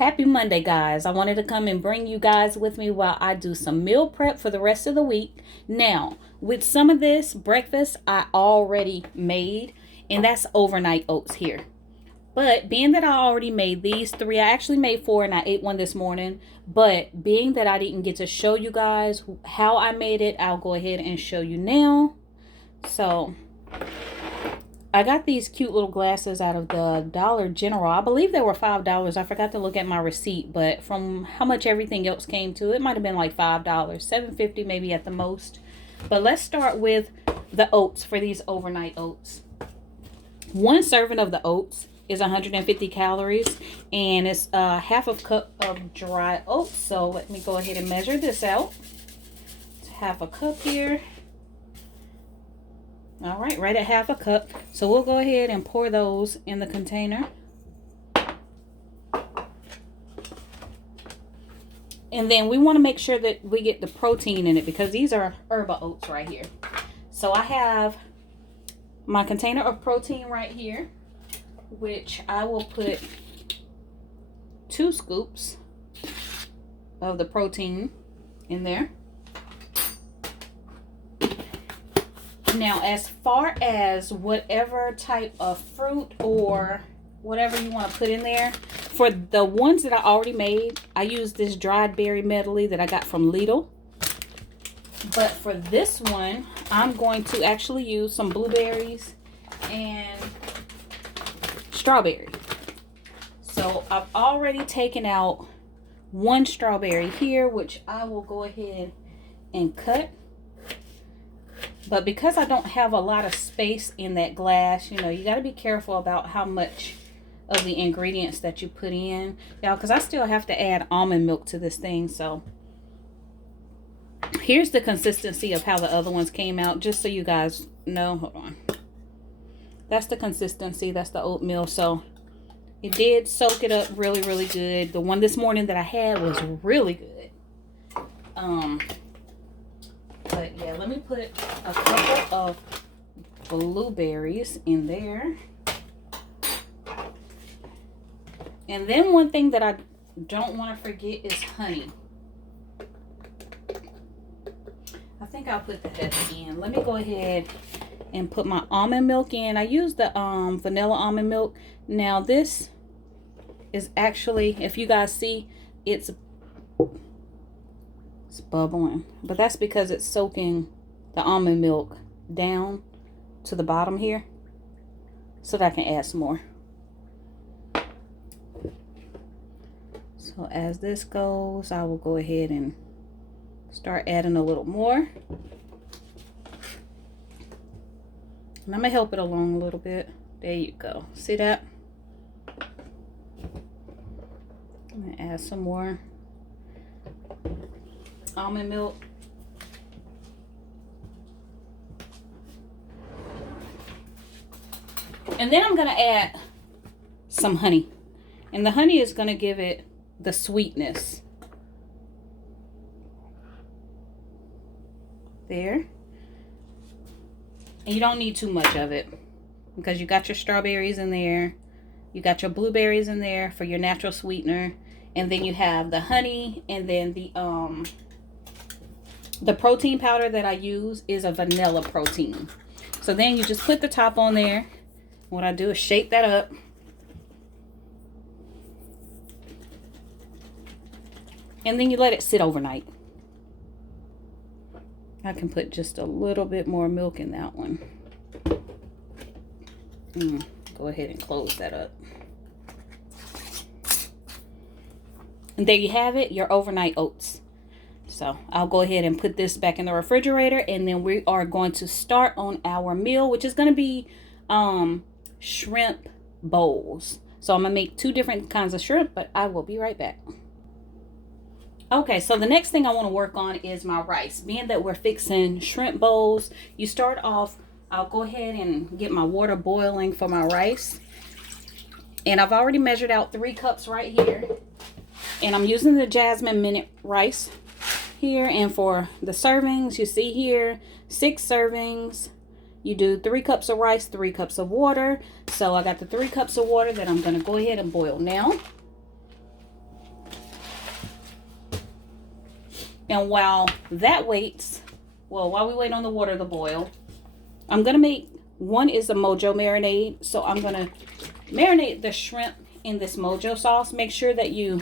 Happy Monday, guys. I wanted to come and bring you guys with me while I do some meal prep for the rest of the week. Now, with some of this breakfast I already made, and that's overnight oats here. But being that I already made these three, I actually made four and I ate one this morning. But being that I didn't get to show you guys how I made it, I'll go ahead and show you now. So I got these cute little glasses out of the Dollar General. I believe they were $5. I forgot to look at my receipt, but from how much everything else came to, it might have been like $5, $7.50 maybe at the most. But let's start with the oats for these overnight oats. One serving of the oats is 150 calories, and it's half a cup of dry oats. So let me go ahead and measure this out. It's half a cup here. All right at half a cup. So we'll go ahead and pour those in the container. And then we want to make sure that we get the protein in it because these are herba oats right here. So I have my container of protein right here, which I will put 2 scoops of the protein in there. Now, as far as whatever type of fruit or whatever you want to put in there, for the ones that I already made, I use this dried berry medley that I got from Lidl. But for this one, I'm going to actually use some blueberries and strawberry. So I've already taken out 1 strawberry here, which I will go ahead and cut. But because I don't have a lot of space in that glass, you know, you got to be careful about how much of the ingredients that you put in. Y'all, because I still have to add almond milk to this thing. So here's the consistency of how the other ones came out, just so you guys know. Hold on. That's the consistency. That's the oatmeal. So it did soak it up really, really good. The one this morning that I had was really good. But yeah, let me put a couple of blueberries in there. And then one thing that I don't want to forget is honey. I think I'll put that at the end. Let me go ahead and put my almond milk in. I use the vanilla almond milk. Now this is actually, if you guys see, it's bubbling, but that's because it's soaking the almond milk down to the bottom here so that I can add some more. So as this goes, I will go ahead and start adding a little more, and I'm gonna help it along a little bit. There you go. See that? I'm gonna add some more almond milk. And then I'm going to add some honey. And the honey is going to give it the sweetness. There. And you don't need too much of it because you got your strawberries in there. You got your blueberries in there for your natural sweetener. And then you have the honey, and then the protein powder that I use is a vanilla protein. So then you just put the top on there. What I do is shake that up. And then you let it sit overnight. I can put just a little bit more milk in that one. Go ahead and close that up. And there you have it, your overnight oats. So I'll go ahead and put this back in the refrigerator, and then we are going to start on our meal, which is going to be shrimp bowls. So I'm going to make 2 different kinds of shrimp, but I will be right back. Okay, so the next thing I want to work on is my rice. Being that we're fixing shrimp bowls, you start off, I'll go ahead and get my water boiling for my rice. And I've already measured out 3 cups right here. And I'm using the Jasmine Minute rice here. And for the servings, you see here, 6 servings. You do 3 cups of rice, 3 cups of water. So I got the 3 cups of water that I'm going to go ahead and boil now. And while that waits, well, while we wait on the water to boil, I'm going to make, one is a Mojo marinade. So I'm going to marinate the shrimp in this Mojo sauce. Make sure that you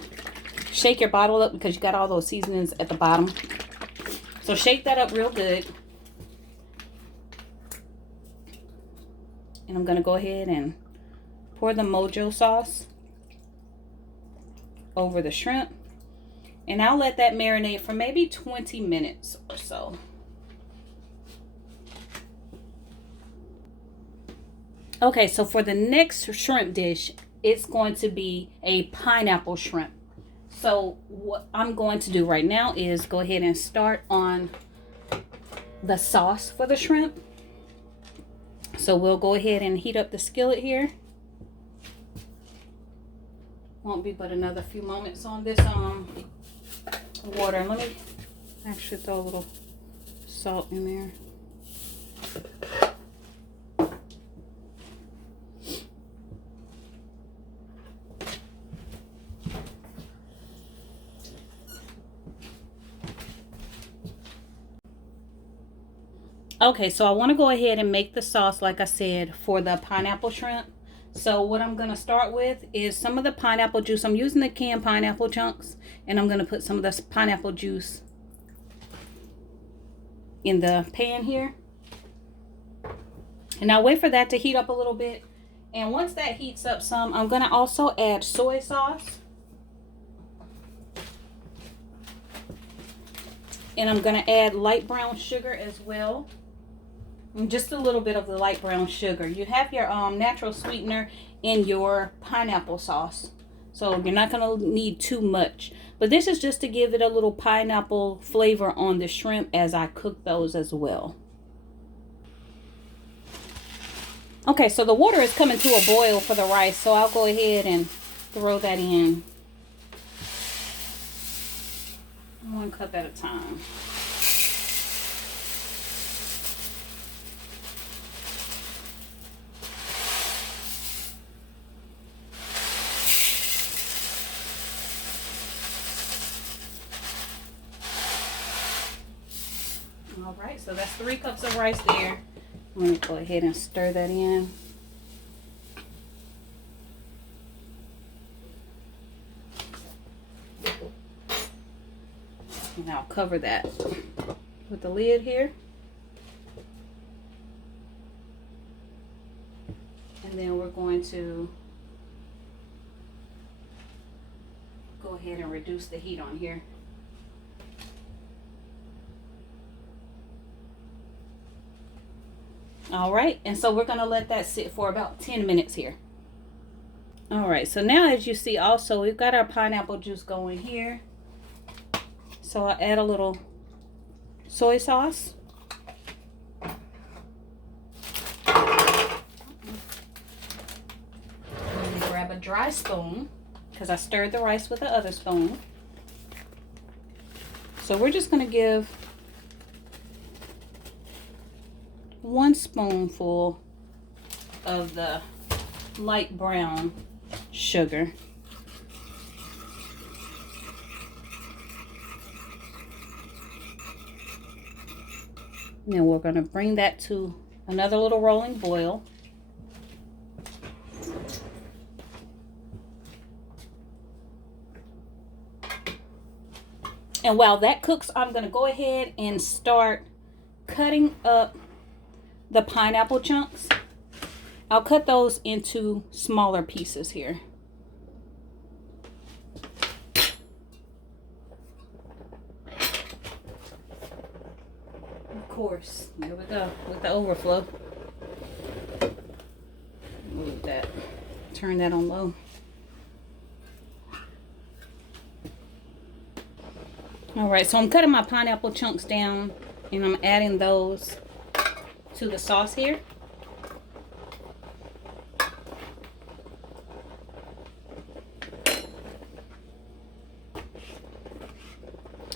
shake your bottle up because you got all those seasonings at the bottom. So shake that up real good. And I'm going to go ahead and pour the Mojo sauce over the shrimp. And I'll let that marinate for maybe 20 minutes or so. Okay, so for the next shrimp dish, it's going to be a pineapple shrimp. So what I'm going to do right now is go ahead and start on the sauce for the shrimp. So we'll go ahead and heat up the skillet here. Won't be but another few moments on this water. Let me actually throw a little salt in there. Okay, so I want to go ahead and make the sauce, like I said, for the pineapple shrimp. So what I'm going to start with is some of the pineapple juice. I'm using the canned pineapple chunks, and I'm going to put some of this pineapple juice in the pan here. And I'll wait for that to heat up a little bit. And once that heats up some, I'm going to also add soy sauce. And I'm going to add light brown sugar as well. And just a little bit of the light brown sugar. You have your natural sweetener in your pineapple sauce, so you're not going to need too much. But this is just to give it a little pineapple flavor on the shrimp as I cook those as well. Okay, so the water is coming to a boil for the rice, so I'll go ahead and throw that in. One cup at a time. All right, so that's 3 cups of rice there. I'm going to go ahead and stir that in. And I'll cover that with the lid here. And then we're going to go ahead and reduce the heat on here. All right, and so we're going to let that sit for about 10 minutes here. All right, so now as you see also, we've got our pineapple juice going here. So I'll add a little soy sauce. And grab a dry spoon, because I stirred the rice with the other spoon. So we're just going to give 1 spoonful of the light brown sugar. And then we're going to bring that to another little rolling boil. And while that cooks, I'm going to go ahead and start cutting up the pineapple chunks. I'll cut those into smaller pieces here. Of course, there we go with the overflow. Move that, turn that on low. All right, so I'm cutting my pineapple chunks down and I'm adding those to the sauce here.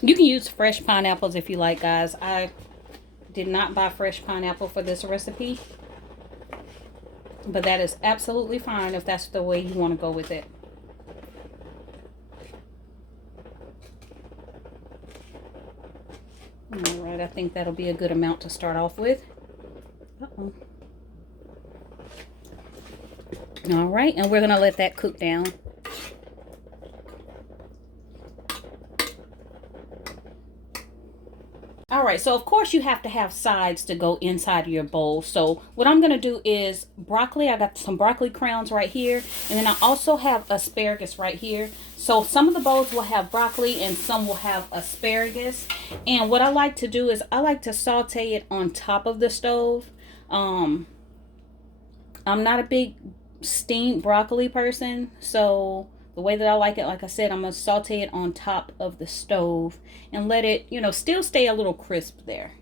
You can use fresh pineapples if you like, guys. I did not buy fresh pineapple for this recipe, but that is absolutely fine if that's the way you want to go with it. All right, I think that'll be a good amount to start off with. Uh-oh. All right, and we're gonna let that cook down. All right, so of course you have to have sides to go inside of your bowl. So what I'm gonna do is broccoli. I got some broccoli crowns right here, and then I also have asparagus right here. So some of the bowls will have broccoli and some will have asparagus. And what I like to do is I like to saute it on top of the stove. I'm not a big steamed broccoli person, so the way that I like it, like I said, I'm going to saute it on top of the stove and let it, still stay a little crisp there.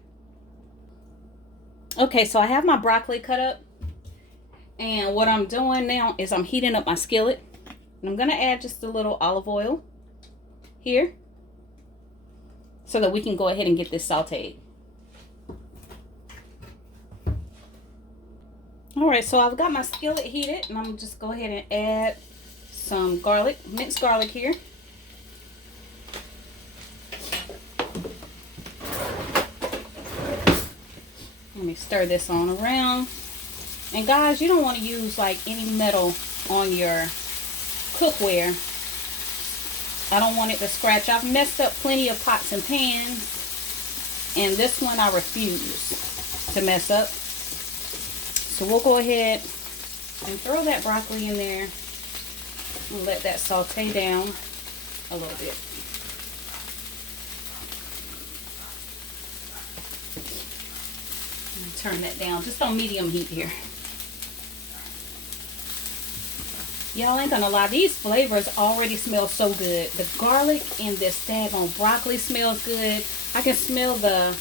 Okay, so I have my broccoli cut up. And what I'm doing now is I'm heating up my skillet. And I'm going to add just a little olive oil here so that we can go ahead and get this sauteed. All right, so I've got my skillet heated, and I'm going to just go ahead and add some garlic, minced garlic here. Let me stir this on around. And guys, you don't want to use like any metal on your cookware. I don't want it to scratch. I've messed up plenty of pots and pans, and this one I refuse to mess up. So we'll go ahead and throw that broccoli in there and let that saute down a little bit. And turn that down just on medium heat here. Y'all ain't gonna lie, these flavors already smell so good. The garlic and this daggone broccoli smells good. I can smell the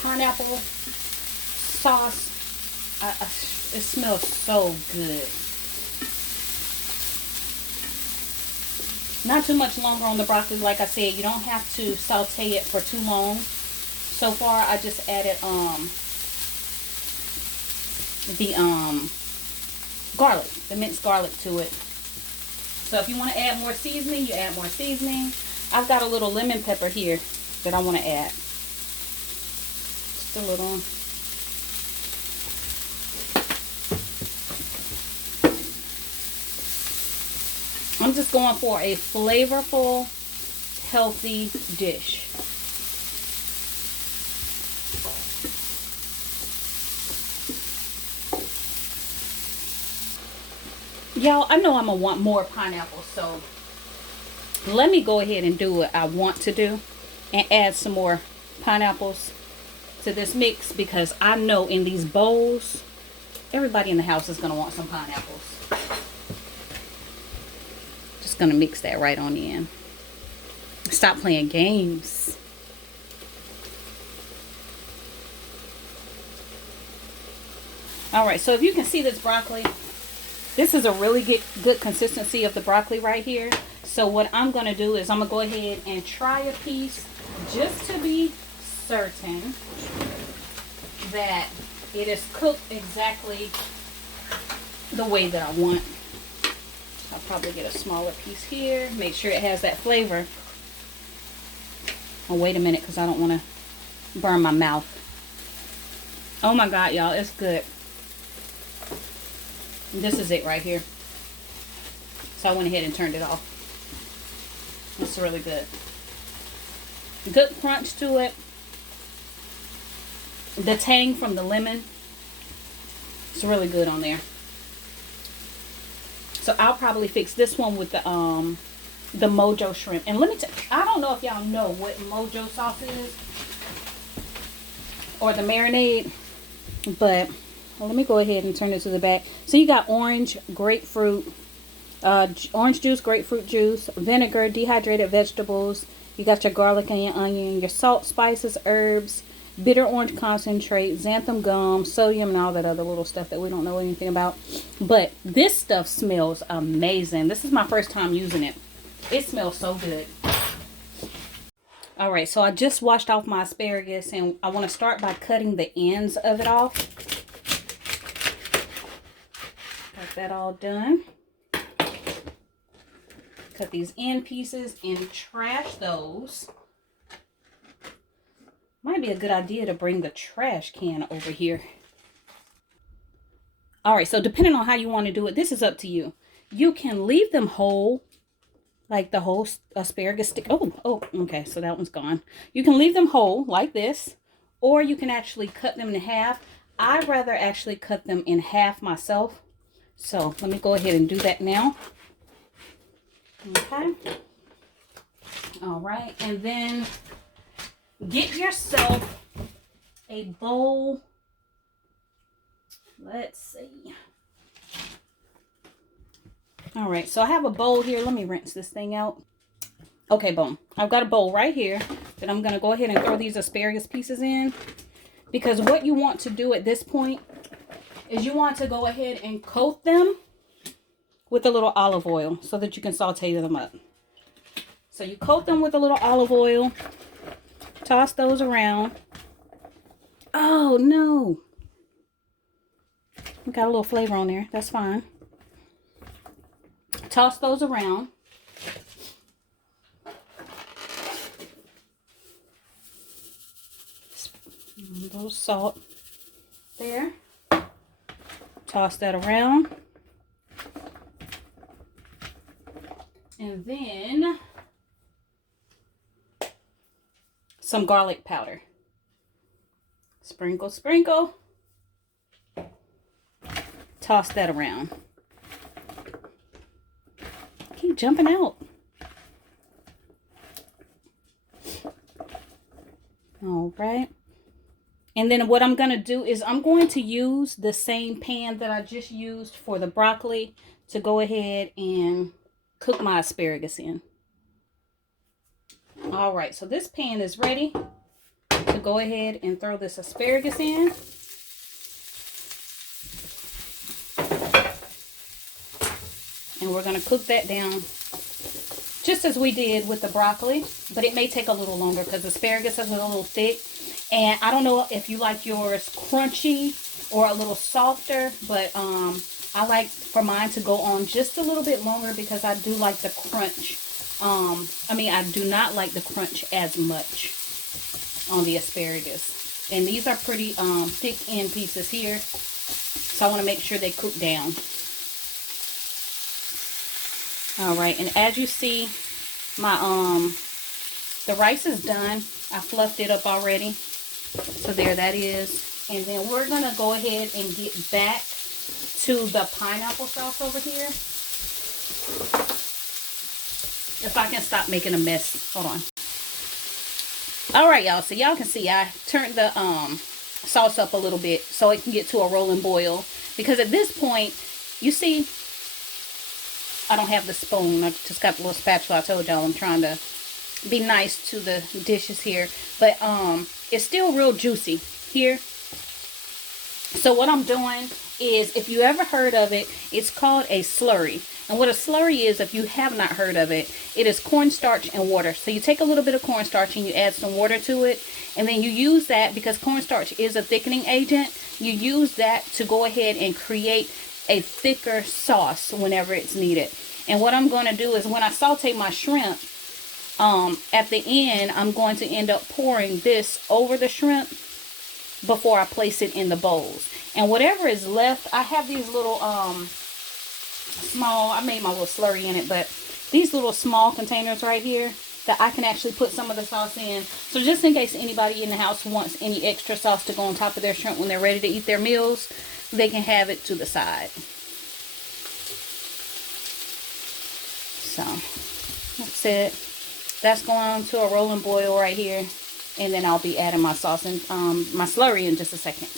pineapple sauce. It smells so good. Not too much longer on the broccoli. Like I said, you don't have to saute it for too long. So far, I just added the garlic, the minced garlic to it. So if you want to add more seasoning, you add more seasoning. I've got a little lemon pepper here that I want to add. Just a little. I'm just going for a flavorful, healthy dish. Y'all, I know I'm going to want more pineapple, so let me go ahead and do what I want to do and add some more pineapples to this mix, because I know in these bowls, everybody in the house is going to want some pineapples. Just going to mix that right on in. Stop playing games. All right, so if you can see this broccoli, this is a really good consistency of the broccoli right here. So what I'm going to do is I'm going to go ahead and try a piece just to be certain that it is cooked exactly the way that I want. I'll probably get a smaller piece here. Make sure it has that flavor. Oh, wait a minute, because I don't want to burn my mouth. Oh my God, y'all, it's good. This is it right here. So I went ahead and turned it off. It's really good. Good crunch to it. The tang from the lemon. It's really good on there. So I'll probably fix this one with the Mojo shrimp. And let me tell you, I don't know if y'all know what Mojo sauce is or the marinade, but let me go ahead and turn it to the back. So you got orange, grapefruit, orange juice, grapefruit juice, vinegar, dehydrated vegetables. You got your garlic and your onion, your salt, spices, herbs, bitter orange concentrate, xanthan gum, sodium, and all that other little stuff that we don't know anything about. But this stuff smells amazing. This is my first time using it. It smells so good. All right, so I just washed off my asparagus, and I want to start by cutting the ends of it off. Got that all done. Cut these end pieces and trash those. Might be a good idea to bring the trash can over here. All right, so depending on how you want to do it, this is up to you. You can leave them whole, like the whole asparagus stick. Oh, okay, so that one's gone. You can leave them whole like this, or you can actually cut them in half. I'd rather actually cut them in half myself. So let me go ahead and do that now. Okay. All right, and then get yourself a bowl. Let's see. All right, so I have a bowl here. Let me rinse this thing out. Okay, boom. I've got a bowl right here that I'm going to go ahead and throw these asparagus pieces in. Because what you want to do at this point is you want to go ahead and coat them with a little olive oil so that you can saute them up. So you coat them with a little olive oil. Toss those around. Oh, no. We got a little flavor on there. That's fine. Toss those around. A little salt there. Toss that around. And then some garlic powder. Sprinkle, sprinkle. Toss that around. Keep jumping out. All right. And then what I'm going to do is I'm going to use the same pan that I just used for the broccoli to go ahead and cook my asparagus in. All right, so this pan is ready to go ahead and throw this asparagus in. And we're going to cook that down just as we did with the broccoli, but it may take a little longer because asparagus is a little thick. And I don't know if you like yours crunchy or a little softer, but I like for mine to go on just a little bit longer because I do like the crunch. I do not like the crunch as much on the asparagus. And these are pretty thick end pieces here, so I want to make sure they cook down. All right, and as you see, my the rice is done. I fluffed it up already. So there that is. And then we're going to go ahead and get back to the pineapple sauce over here. If I can stop making a mess. Hold on. All right, y'all. So y'all can see I turned the sauce up a little bit so it can get to a rolling boil. Because at this point, you see, I don't have the spoon. I just got the little spatula. I told y'all I'm trying to be nice to the dishes here. But it's still real juicy here. So what I'm doing is, if you ever heard of it, it's called a slurry. And what a slurry is, if you have not heard of it, it is cornstarch and water. So you take a little bit of cornstarch and you add some water to it. And then you use that, because cornstarch is a thickening agent, you use that to go ahead and create a thicker sauce whenever it's needed. And what I'm going to do is, when I saute my shrimp, at the end, I'm going to end up pouring this over the shrimp before I place it in the bowls. And whatever is left, I have these little small, I made my little slurry in it, but these little small containers right here that I can actually put some of the sauce in. So just in case anybody in the house wants any extra sauce to go on top of their shrimp when they're ready to eat their meals, they can have it to the side. So that's it. That's going to a rolling boil right here. And then I'll be adding my sauce and my slurry in just a second.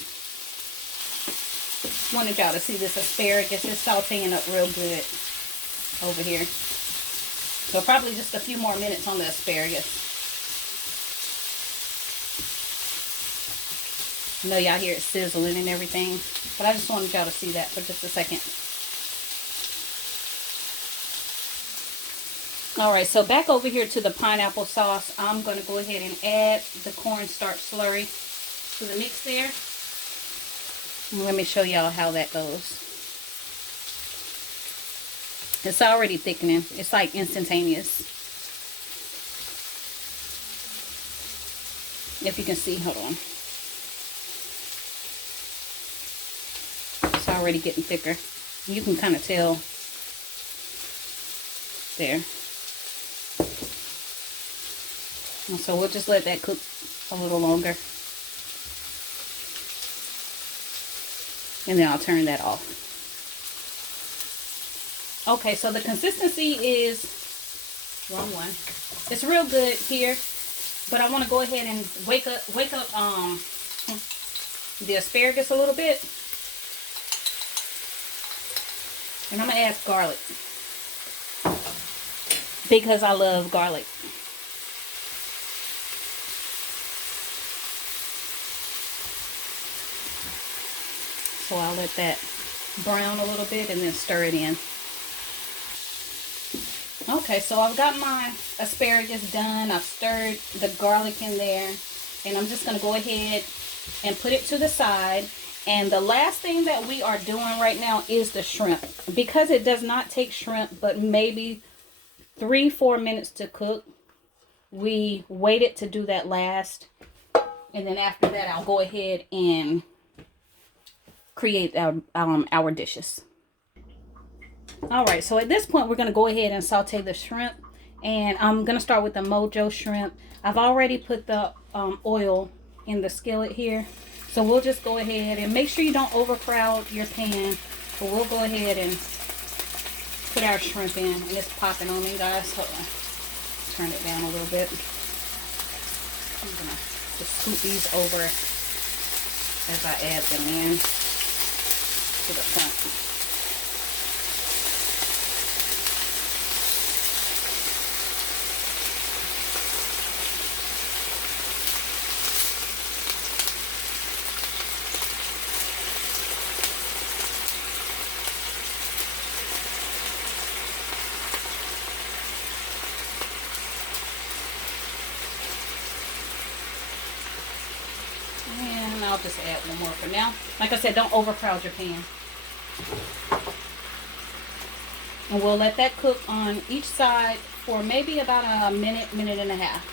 Wanted y'all to see this asparagus is sauteing up real good over here. So probably just a few more minutes on the asparagus. I know y'all hear it sizzling and everything, but I just wanted y'all to see that for just a second. Alright, so back over here to the pineapple sauce, I'm going to go ahead and add the cornstarch slurry to the mix there. And let me show y'all how that goes. It's already thickening. It's like instantaneous. If you can see, hold on. It's already getting thicker. You can kind of tell there. And so we'll just let that cook a little longer. And then I'll turn that off. Okay, so the consistency is, wrong one. It's real good here, but I want to go ahead and wake up the asparagus a little bit. And I'm going to add garlic, because I love garlic. So I'll let that brown a little bit and then stir it in. Okay, so I've got my asparagus done. I've stirred the garlic in there, and I'm just going to go ahead and put it to the side. And the last thing that we are doing right now is the shrimp, because it does not take shrimp but maybe 3-4 minutes to cook. We waited to do that last, and then after that I'll go ahead and create our dishes. All right, so at this point we're going to go ahead and saute the shrimp, and I'm going to start with the Mojo shrimp. I've already put the oil in the skillet here, so we'll just go ahead and make sure you don't overcrowd your pan. But we'll go ahead and put our shrimp in, and it's popping on me, guys. Hold on, turn it down a little bit. I'm going to just scoop these over as I add them in to the front. And I'll just add one more for now. Like I said, don't overcrowd your pan. And we'll let that cook on each side for maybe about a minute, minute and a half.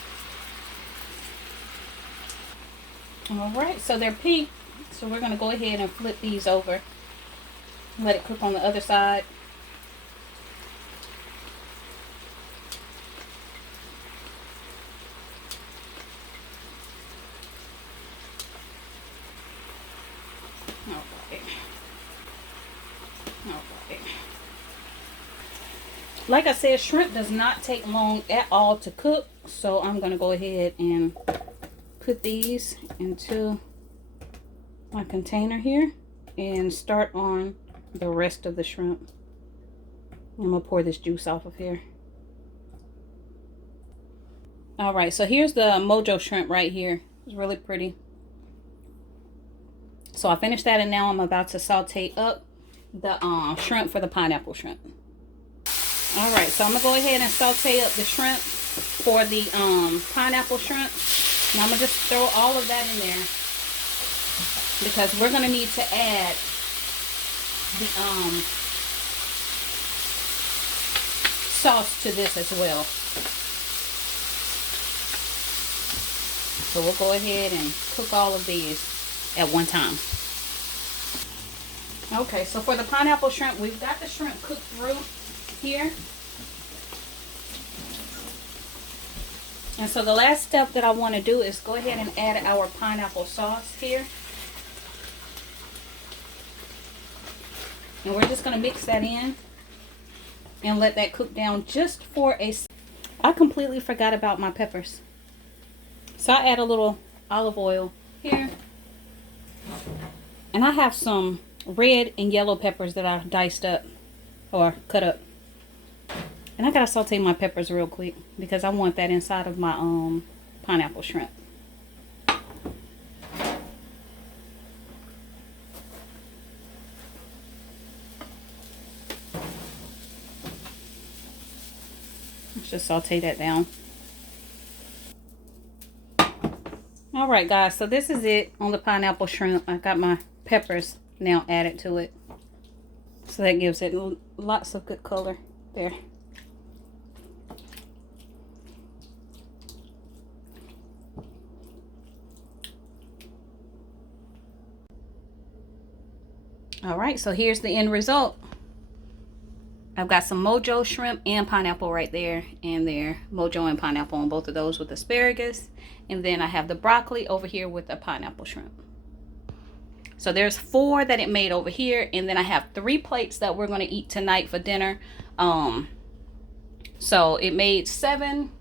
All right, so they're pink. So we're going to go ahead and flip these over. Let it cook on the other side. Like I said, shrimp does not take long at all to cook, so I'm going to go ahead and put these into my container here and start on the rest of the shrimp. I'm going to pour this juice off of here. All right, so here's the Mojo shrimp right here. It's really pretty. So I finished that, and now I'm about to saute up the shrimp for the pineapple shrimp. All right, so I'm gonna go ahead and saute up the shrimp for the pineapple shrimp. And I'm gonna just throw all of that in there, because we're gonna need to add the sauce to this as well. So we'll go ahead and cook all of these at one time. Okay, so for the pineapple shrimp, we've got the shrimp cooked through here. And so the last step that I want to do is go ahead and add our pineapple sauce here. And we're just going to mix that in and let that cook down just for a second. I completely forgot about my peppers. So I add a little olive oil here. And I have some red and yellow peppers that I diced up or cut up. And I gotta saute my peppers real quick because I want that inside of my pineapple shrimp. Let's just saute that down. Alright guys, so this is it on the pineapple shrimp. I got my peppers now added to it. So that gives it lots of good color there. All right, so here's the end result. I've got some mojo shrimp and pineapple right there, and there, mojo and pineapple on both of those with asparagus. And then I have the broccoli over here with the pineapple shrimp. So there's 4 that it made over here, and then I have 3 plates that we're going to eat tonight for dinner. So it made 7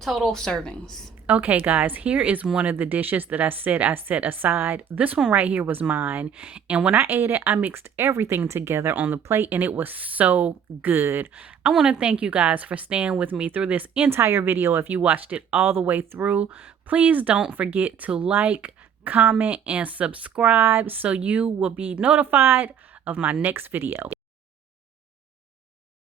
total servings. Okay, guys, here is one of the dishes that I said I set aside. This one right here was mine. And when I ate it, I mixed everything together on the plate, and it was so good. I want to thank you guys for staying with me through this entire video. If you watched it all the way through, please don't forget to like, comment, and subscribe so you will be notified of my next video.